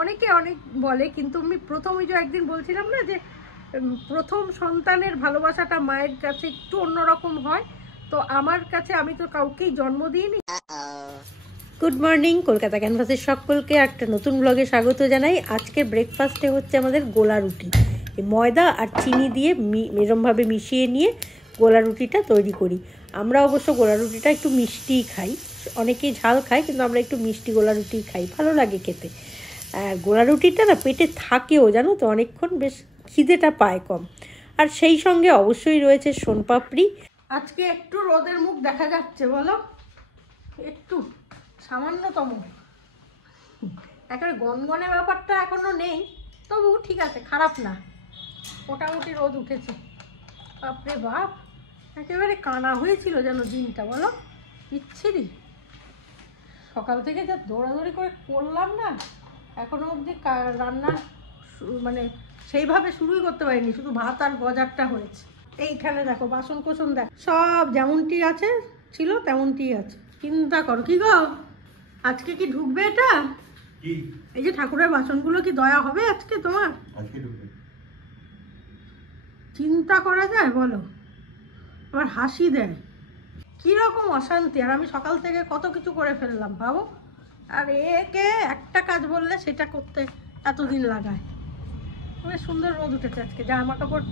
অনেকে অনেক বলে, কিন্তু আমি প্রথম ওই যে একদিন বলছিলাম না যে প্রথম সন্তানের ভালোবাসাটা মায়ের কাছে একটু অন্যরকম হয়। তো আমার কাছে, আমি তো কাউকেই জন্ম দিইনি। গুড মর্নিং, কলকাতা ক্যানভাসের সকলকে একটা নতুন ব্লগে স্বাগত জানাই। আজকে ব্রেকফাস্টে হচ্ছে আমাদের গোলা রুটি। ময়দা আর চিনি দিয়ে এরমভাবে মিশিয়ে নিয়ে গোলা রুটিটা তৈরি করি। আমরা অবশ্য গোলা রুটিটা একটু মিষ্টিই খাই, অনেকেই ঝাল খায়, কিন্তু আমরা একটু মিষ্টি গোলা রুটি খাই, ভালো লাগে খেতে। গোলা রুটিটা না পেটে থাকেও, জানো তো, অনেকক্ষণ বেশ খিদেটা পায় কম। আর সেই সঙ্গে অবশ্যই রয়েছে সোনপাপড়ি। আজকে একটু রোদের মুখ দেখা যাচ্ছে, বলো, একটু সামান্যতম। একেবারে গনগনে ব্যাপারটা এখনো নেই, তবু ঠিক আছে, খারাপ না, মোটামুটি রোদ উঠেছে। বাপরে বাপ, একেবারে কানা হয়েছিল যেন দিনটা, বলো, বিচ্ছিরি। সকাল থেকে যা দৌড়াদৌড়ি করে করলাম না, এখনো অবধি রান্না মানে সেইভাবে শুরুই করতে পারিনি, শুধু ভাত আর গজারটা হয়েছে। এইখানে দেখো বাসন কোসন দেখ, সব যেমনটি আছে ছিল তেমনটি আছে। চিন্তা করো, কি গো আজকে কি ঢুকবে এটা? এই যে ঠাকুরের বাসনগুলো কি দয়া হবে আজকে তোমার? আজকে ঢুকবে, চিন্তা করা যায় বলো? আমার হাসি দেয়, কিরকম অশান্তি। আর আমি সকাল থেকে কত কিছু করে ফেললাম ভাবো, আর একে একটা কাজ বললে সেটা করতে এতদিন লাগায়। বেশ সুন্দর রোদ উঠেছে আজকে। জামা কাপড়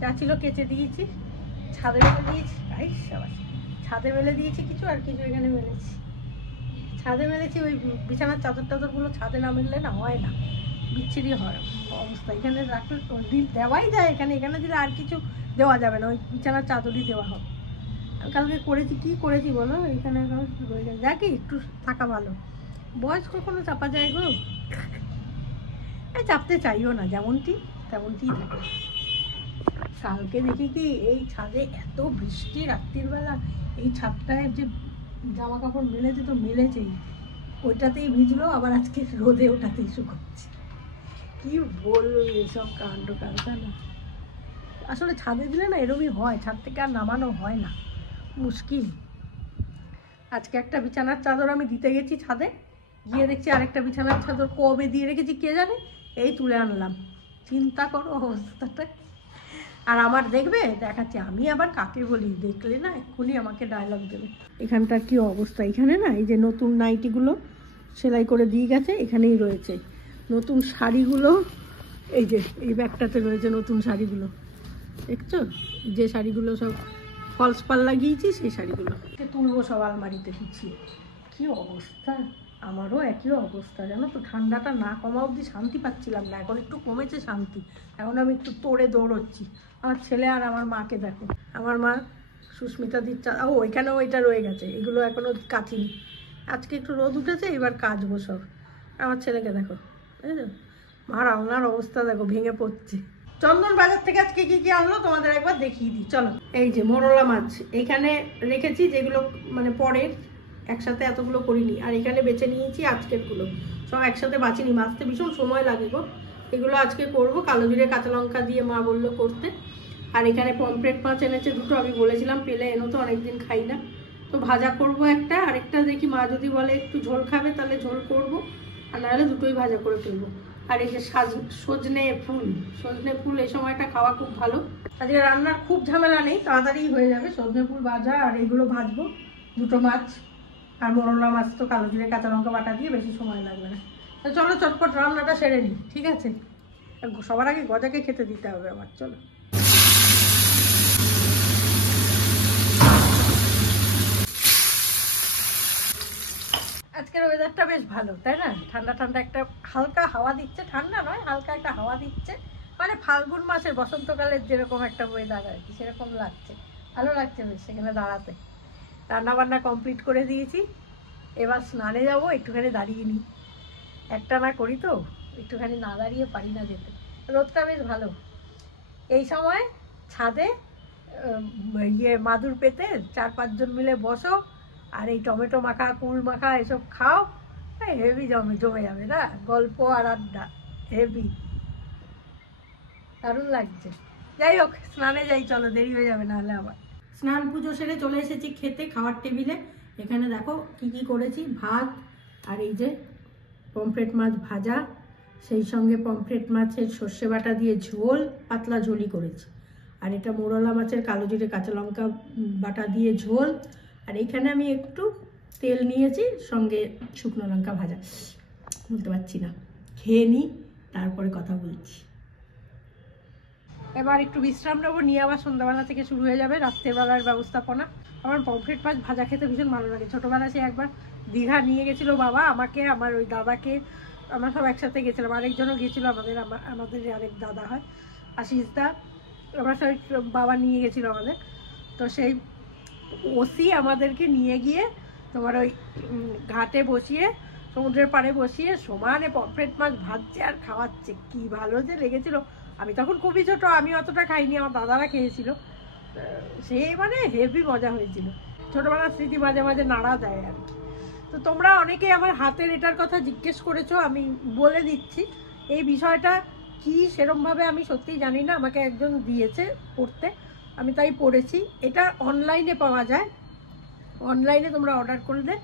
যা ছিল কেচে দিয়েছি, ছাদে মেলে দিয়েছি। ছাদে মেলে দিয়েছি কিছু, আর কিছু এখানে মেলেছি। ছাদে মেলেছি, ওই বিছানার চাদর টাদরগুলো ছাদে না মেললে না হয় না, বিচ্ছিরি হয় অবস্থা। এখানে রাখলে দেওয়াই যায়, এখানে দিলে আর কিছু দেওয়া যাবে না, ওই বিছানার চাদরই দেওয়া হবে। কালকে করেছি, কি করেছি বলো, এখানে রয়ে যায়, দেখি একটু থাকা ভালো। বয়স কখনো চাপা যায় গো, চাপতে চাইও না, যেমনটি তেমনটিই থাকে। কালকে দেখি কি এই ছাদে এত বৃষ্টি রাত্রির বেলা, এই ছাদটায় যে জামা কাপড় মেলেছে তো মেলেছেই, ওইটাতেই ভিজলো, আবার আজকে রোদে ওটাতেই শুকোচ্ছে। কি বলবো এসব কাণ্ড কারখানা। আসলে ছাদে দিলে না এরমই হয়, ছাদ থেকে আর নামানো হয় না, মুশকিল। আজকে একটা বিছানার চাদর আমি দিতে গেছি ছাদে, গিয়ে দেখছি আরেকটা বিছানার চাদর কবে দিয়ে রেখেছি কে জানে, এই তুলে আনলাম। চিন্তা করো অবস্থাটা। আর আমার দেখবে দেখাচ্ছি, আমি আবার কাকে বলি, দেখলে না এক্ষুনি আমাকে ডায়লগ দেবে। এখানটার কি অবস্থা, এখানে না এই যে নতুন নাইটিগুলো সেলাই করে দিয়ে গেছে, এখানেই রয়েছে নতুন শাড়িগুলো। এই যে এই ব্যাগটাতে রয়েছে নতুন শাড়িগুলো, দেখছো? যে শাড়িগুলো সব ফলস পাল লাগিয়েছি, সেই শাড়িগুলো তুলবো সব আলমারিতে গুছিয়ে। কি অবস্থা, আমারও একই অবস্থা জানো তো। ঠান্ডাটা না কমা অবধি শান্তি পাচ্ছিলাম না, এখন একটু কমেছে শান্তি, এখন আমি একটু তোড়ে দৌড়চ্ছি। আমার ছেলে আর আমার মাকে দেখো, আমার মা সুস্মিতা দিচ্ছে, ও এখানেও এটা রয়ে গেছে, এগুলো এখনও কাচিনি। আজকে একটু রোদ উঠেছে, এবার কাচবো সব। আমার ছেলেকে দেখো, বুঝেছো, মার আলনার অবস্থা দেখো, ভেঙে পড়ছে। চন্দন বাজার থেকে আজকে কি কি আনলো তোমাদের একবার দেখিয়ে দিই, চলো। এই যে মোরলা মাছ এখানে রেখেছি, যেগুলো মানে পরের, একসাথে এতগুলো করিনি। আর এখানে বেছে নিয়েছি আজকেরগুলো, সব একসাথে বাছিনি, মাছতে ভীষণ সময় লাগে গো। এগুলো আজকে করব, কালো জিরে কাঁচা লঙ্কা দিয়ে মা বললো করতে। আর এখানে পমফ্রেট মাছ এনেছে দুটো, আমি বলেছিলাম পেলে এনো তো, অনেকদিন খাই না, তো ভাজা করব একটা, আরেকটা দেখি মা যদি বলে একটু ঝোল খাবে তাহলে ঝোল করব, আর নাহলে দুটোই ভাজা করে ফেলবো। আর এই যে সজনে ফুল এই সময়টা খাওয়া খুব ভালো। আজকে রান্নার খুব ঝামেলা নেই, তাড়াতাড়ি হয়ে যাবে। সজনে ফুল ভাজা আর এগুলো ভাজবো, দুটো মাছ। আর মোরলা মাছ তো কালো জিরে কাঁচা লঙ্কা বাটা দিয়ে বেশি সময় লাগবে না। তো চলো চটপট রান্নাটা সেরে নিই, ঠিক আছে? সবার আগে গজাকে খেতে দিতে হবে আমার, চলো। আজকের ওয়েদারটা বেশ ভালো, তাই না? ঠান্ডা ঠান্ডা একটা হালকা হাওয়া দিচ্ছে, ঠান্ডা নয় হালকা একটা হাওয়া দিচ্ছে, মানে ফাল্গুন মাসের বসন্তকালের যেরকম একটা ওয়েদার আর কি, সেরকম লাগছে, ভালো লাগছে বেশ সেখানে দাঁড়াতে। রান্না বান্না কমপ্লিট করে দিয়েছি, এবার স্নানে যাবো, একটুখানি দাঁড়িয়ে নিই, একটা না করি তো, একটুখানি না দাঁড়িয়ে পারি না যেতে। রোদটা বেশ ভালো এই সময়, ছাদে মাদুর পেতে 4-5 জন মিলে বসো, আর এই টমেটো মাখা কুল মাখা এসব খাও, হেভি জমে যাবে না, গল্প আর আড্ডা, হেভি দারুণ লাগছে। যাই হোক, স্নানে যাই, চলো, দেরি হয়ে যাবে নাহলে আবার। স্নান পুজো সেরে চলে এসেছি খেতে, খাওয়ার টেবিলে। এখানে দেখো কি কি করেছি, ভাত আর এই যে পমফ্রেট মাছ ভাজা, সেই সঙ্গে পমফ্রেট মাছের সর্ষে বাটা দিয়ে ঝোল, পাতলা ঝোলই করেছি। আর এটা মোরলা মাছের কালো জিরে কাঁচা লঙ্কা বাটা দিয়ে ঝোল। আর এখানে আমি একটু তেল নিয়েছি, সঙ্গে শুকনো লঙ্কা ভাজা। বলতে পারছি না, খেয়ে নিই তারপরে কথা বলছি। এবার একটু বিশ্রাম নেবো, নিয়ে আবার সন্ধ্যাবেলা থেকে শুরু হয়ে যাবে রাত্রেবেলার ব্যবস্থাপনা। আমার পমফ্রেট মাছ ভাজা খেতে ভীষণ ভালো লাগে। ছোটোবেলা সে একবার দীঘা নিয়ে গেছিলো বাবা আমাকে, আমার ওই দাদাকে, আমরা সব একসাথে গেছিলাম, আরেকজনও গেছিলো আমাদের আরেক দাদা হয় আশিসদা, আমরা সবাই বাবা নিয়ে গেছিলো আমাদের। তো সেই ওসি আমাদেরকে নিয়ে গিয়ে তোমার ওই ঘাটে বসিয়ে, সমুদ্রের পাড়ে বসিয়ে সমানে পমফ্রেট মাছ ভাজছে আর খাওয়াচ্ছে। কি ভালো যে লেগেছিল। আমি তখন খুবই ছোটো, আমি অতটা খাইনি, আমার দাদারা খেয়েছিল। সে মানে হেভি মজা হয়েছিল। ছোটোবেলার স্মৃতি মাঝে মাঝে নাড়া দেয় আর কি। তো তোমরা অনেকে আমার হাতের এটার কথা জিজ্ঞেস করেছো, আমি বলে দিচ্ছি। এই বিষয়টা কি সেরমভাবে আমি সত্যিই জানি না, আমাকে একজন দিয়েছে পড়তে, আমি তাই পড়েছি। এটা অনলাইনে পাওয়া যায়, অনলাইনে তোমরা অর্ডার করলে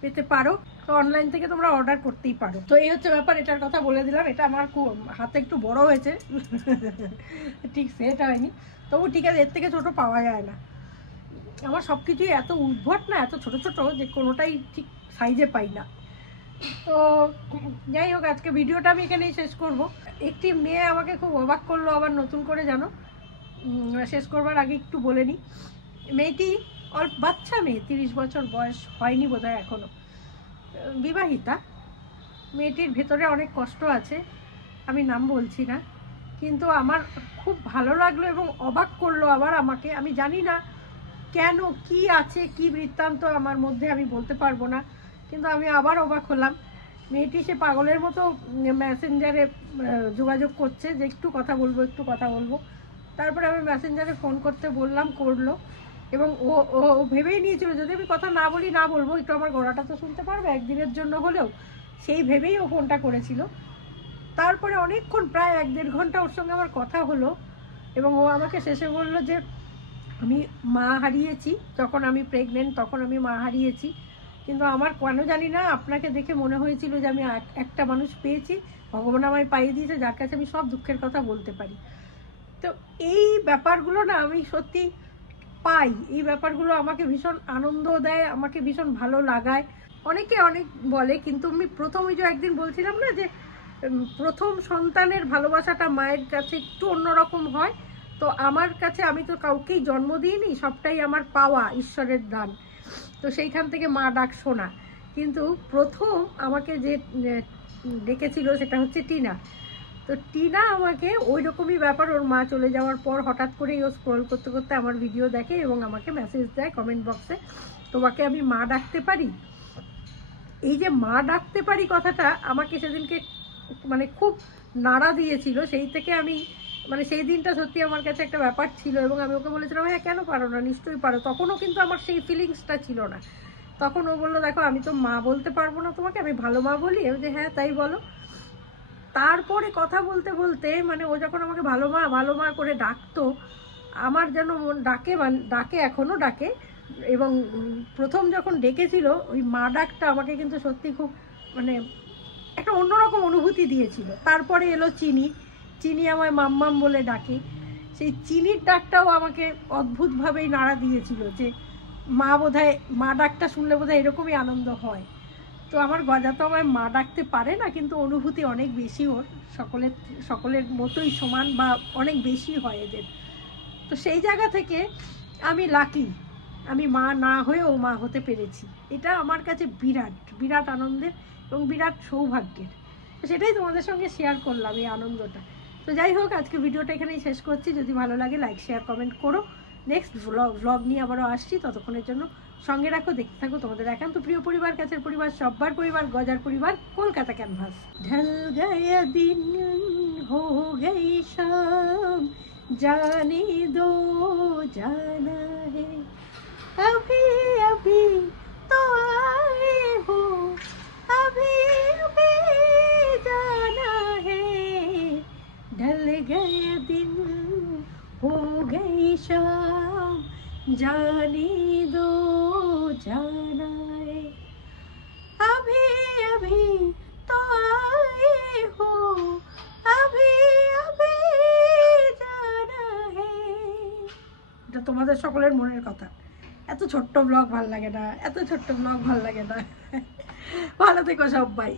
পেতে পারো। তো অনলাইন থেকে তোমরা অর্ডার করতেই পারো। তো এই হচ্ছে ব্যাপার, এটার কথা বলে দিলাম। এটা আমার খুব হাতে একটু বড় হয়েছে, ঠিক সেট হয়নি, তবু ঠিক আছে, এর থেকে ছোট পাওয়া যায় না। আমার সব কিছুই এত উদ্ভট না, এত ছোট ছোট যে কোনোটাই ঠিক সাইজে পাই না। তো যাই হোক, আজকে ভিডিওটা আমি এখানেই শেষ করব। একটি মেয়ে আমাকে খুব অবাক করলো আবার নতুন করে, জানো। শেষ করবার আগে একটু বলে নিই, মেয়েটি অল্প বাচ্চা মেয়ে, 30 বছর বয়স হয়নি বোধহয় এখনো, বিবাহিতা। মেয়েটির ভেতরে অনেক কষ্ট আছে, আমি নাম বলছি না, কিন্তু আমার খুব ভালো লাগলো এবং অবাক করলো আবার আমাকে। আমি জানি না কেন, কি আছে, কি বৃত্তান্ত আমার মধ্যে, আমি বলতে পারবো না, কিন্তু আমি আবার অবাক হলাম। মেয়েটি সে পাগলের মতো মেসেঞ্জারে যোগাযোগ করছে যে একটু কথা বলবো, একটু কথা বলবো। তারপরে আমি মেসেঞ্জারে ফোন করতে বললাম, করলো, এবং ও ভেবেই নিয়েছিল যদি আমি কথা না বলি, না বলবো, একটু আমার গলাটা তো শুনতে পারবে একদিনের জন্য হলেও, সেই ভেবেই ও ফোনটা করেছিল। তারপরে অনেকক্ষণ, প্রায় 1-1.5 ঘন্টা ওর সঙ্গে আমার কথা হলো, এবং ও আমাকে শেষে বললো যে আমি মা হারিয়েছি, যখন আমি প্রেগনেন্ট তখন আমি মা হারিয়েছি, কিন্তু আমার কেন জানি না আপনাকে দেখে মনে হয়েছিল যে আমি একটা মানুষ পেয়েছি, ভগবান আমায় পাইয়ে দিয়েছে, যার কাছে আমি সব দুঃখের কথা বলতে পারি। তো এই ব্যাপারগুলো না আমি সত্যি পাই, এই ব্যাপারগুলো আমাকে ভীষণ আনন্দ দেয়, আমাকে ভীষণ ভালো লাগায়। অনেকে অনেক বলে, কিন্তু আমি প্রথম ওই যে একদিন বলছিলাম না যে প্রথম সন্তানের ভালোবাসাটা মায়ের কাছে একটু অন্যরকম হয়। তো আমার কাছে, আমি তো কাউকেই জন্ম দিইনি, সবটাই আমার পাওয়া, ঈশ্বরের দান। তো সেইখান থেকে মা ডাক শোনা। কিন্তু প্রথম আমাকে যে ডেকেছিল সেটা হচ্ছে টিনা। তো টিনা আমাকে ওই রকমই ব্যাপার, ওর মা চলে যাওয়ার পর হঠাৎ করেই ও স্ক্রল করতে করতে আমার ভিডিও দেখে এবং আমাকে মেসেজ দেয় কমেন্ট বক্সে, তোমাকে আমি মা ডাকতে পারি। এই যে মা ডাকতে পারি কথাটা আমাকে সেদিনকে মানে খুব নাড়া দিয়েছিল। সেই থেকে আমি মানে সেই দিনটা সত্যি আমার কাছে একটা ব্যাপার ছিল, এবং আমি ওকে বলেছিলাম হ্যাঁ কেন পারো না, নিশ্চয়ই পারো। তখনও কিন্তু আমার সেই ফিলিংসটা ছিল না। তখন ও বললো দেখো আমি তো মা বলতে পারবো না তোমাকে, আমি ভালো মা বলি। আমি যে হ্যাঁ তাই বলো। তারপরে কথা বলতে বলতে মানে ও যখন আমাকে ভালো মা করে ডাকতো, আমার যেন মন ডাকে এখনো ডাকে। এবং প্রথম যখন ডেকেছিল ওই মা ডাকটা আমাকে কিন্তু সত্যি খুব মানে একটা অন্যরকম অনুভূতি দিয়েছিল। তারপরে এলো চিনি আমায় মাম্মাম বলে ডাকে, সেই চিনির ডাকটাও আমাকে অদ্ভুতভাবেই নাড়া দিয়েছিল যে মা বোধহয়, মা ডাকটা শুনলে বোধহয় এরকমই আনন্দ হয়। তো আমার গজা তো আমায় মা ডাকতে পারে না, কিন্তু অনুভূতি অনেক বেশি ওর, সকলের মতোই সমান বা অনেক বেশি হয় এদের। তো সেই জায়গা থেকে আমি লাকি, আমি মা না হয়েও মা হতে পেরেছি। এটা আমার কাছে বিরাট আনন্দের এবং বিরাট সৌভাগ্যের। তো সেটাই তোমাদের সঙ্গে শেয়ার করলাম, এই আনন্দটা। তো যাই হোক, আজকে ভিডিওটা এখানেই শেষ করছি। যদি ভালো লাগে লাইক শেয়ার কমেন্ট করো। নেক্সট ভ্লগ নিয়ে আবারও আসছি, ততক্ষণের জন্য সঙ্গে রাখো, দেখতে থাকো তোমাদের একান্ত প্রিয় পরিবার, কাছের পরিবার, সব্বার পরিবার, গজার পরিবার, কলকাতা ক্যানভাস। ঢল গয়া দিন হো গই শাম, জানে দো জানা হে, अभी अभी तो आए हो, अभी अभी जाना है, ढल गए दिन हो गई शाम, जाने दो जाना है, अभी अभी तो आए हो। তোমাদের সকলের মনের কথা। এত ছোট্ট ব্লগ ভাল লাগে না, এত ছোট্ট ব্লগ ভাল লাগে না। ভালো থেকো সবাই।